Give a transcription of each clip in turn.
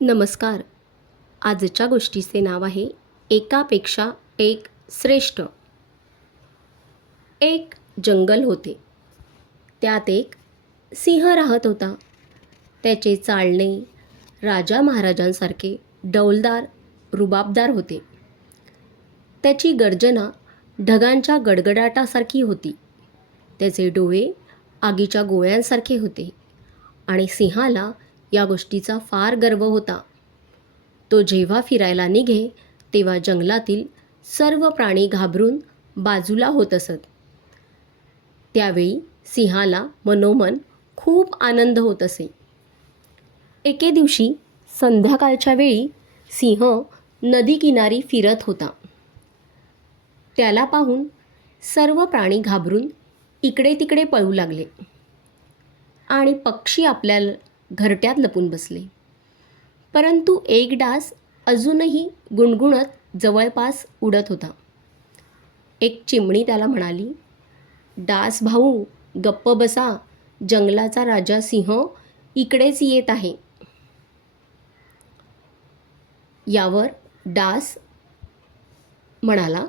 नमस्कार. आजच्या गोष्टीचे नाव आहे एकापेक्षा एक श्रेष्ठ. एक जंगल होते. त्यात एक सिंह राहत होता. त्याचे चालणे राजा महाराजांसारखे डौलदार रुबाबदार होते. त्याची गर्जना ढगांच्या गडगडाटासारखी होती. त्याचे डोळे आगीच्या गोळ्यांसारखे होते आणि सिंहाला या गोष्टीचा फार गर्व होता. तो जेव्हा फिरायला निघे तेव्हा जंगलातील सर्व प्राणी घाबरून बाजूला होत असत. त्यावेळी सिंहाला मनोमन खूप आनंद होत असे. एके दिवशी संध्याकाळच्या वेळी सिंह नदीकिनारी फिरत होता. त्याला पाहून सर्व प्राणी घाबरून इकडे तिकडे पळू लागले. आणि पक्षी आपल्या घरट्यात लपून बसले. परंतु एक डास अजूनही गुणगुणत जवळपास उडत होता. एक चिमणी त्याला म्हणाली डास भाऊ गप्प बसा. जंगलाचा राजा सिंह इकडेच येत आहे. यावर डास म्हणाला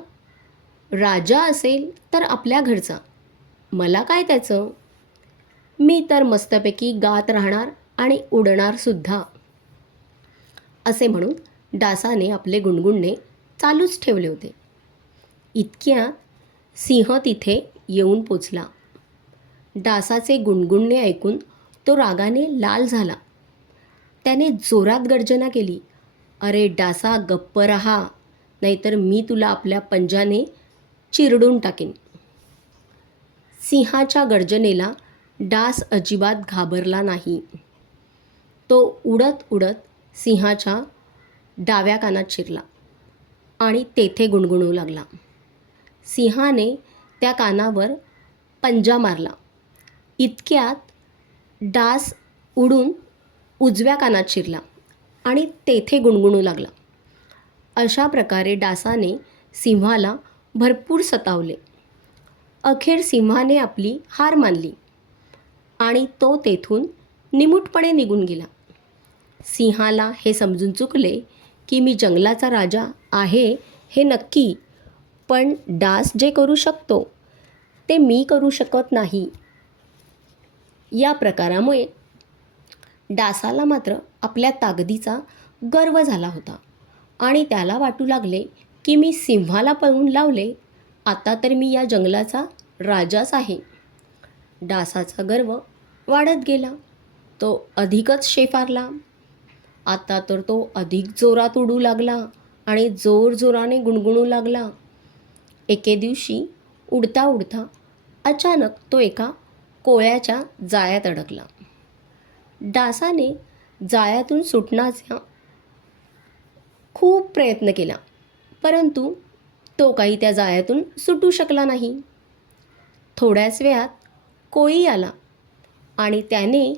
राजा असेल तर आपल्या घरचा. मला काय त्याचं? मी तर मस्तपैकी गात राहणार आणि उडणारसुद्धा असे म्हणून डासाने आपले गुणगुणणे चालूच ठेवले होते. इतक्या सिंह तिथे येऊन पोचला. डासाचे गुणगुणणे ऐकून तो रागाने लाल झाला. त्याने जोरात गर्जना केली. अरे डासा गप्प रहा नाहीतर मी तुला आपल्या पंजाने चिरडून टाकेन. सिंहाच्या गर्जनेला डास अजिबात घाबरला नाही. तो उडत उडत सिंहाच्या डाव्या कानात शिरला आणि तेथे गुणगुणू लागला. सिंहाने त्या कानावर पंजा मारला. इतक्यात डास उडून उजव्या कानात शिरला आणि तेथे गुणगुणू लागला. अशा प्रकारे डासाने सिंहाला भरपूर सतावले. अखेर सिंहाने आपली हार मानली आणि तो तेथून निमूटपणे निघून गेला. सिंहाला हे समजून चुकले की मी जंगलाचा राजा आहे हे नक्की. पण डास जे करू शकतो ते मी करू शकत नाही. या प्रकारामुळे डासाला मात्र आपल्या ताकदीचा गर्व झाला होता आणि त्याला वाटू लागले की मी सिंहाला पळवून लावले आता तर मी या जंगलाचा राजाच आहे. डासाचा गर्व वाढत गेला. तो अधिकच शेफारला आता तर तो अधिक जोरात उडू लागला आणि जोर जोराने गुणगुणू लागला. एके दिवशी उडता उडता अचानक तो एका कोळ्याच्या जाळ्यात अडकला. डासाने जाळ्यातून सुटण्याचा खूप प्रयत्न केला परंतु तो काही त्या जाळ्यातून सुटू शकला नाही. थोड्याच वेळात कोळी आला आणि त्याने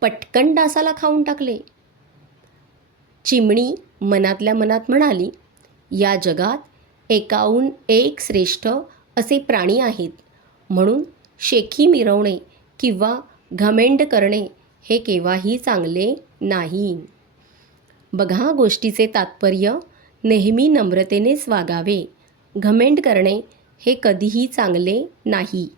पटकन डासाला खाऊन टाकले. चिमणी मनातल्या मनात म्हणाली या जगात एकाहून एक श्रेष्ठ असे प्राणी आहेत. म्हणून शेखी मिरवणे किंवा घमेंड करणे हे केव्हाही चांगले नाही बघा गोष्टीचे तात्पर्य नेहमी नम्रतेनेच वागावे घमेंड करणे हे कधीही चांगले नाही.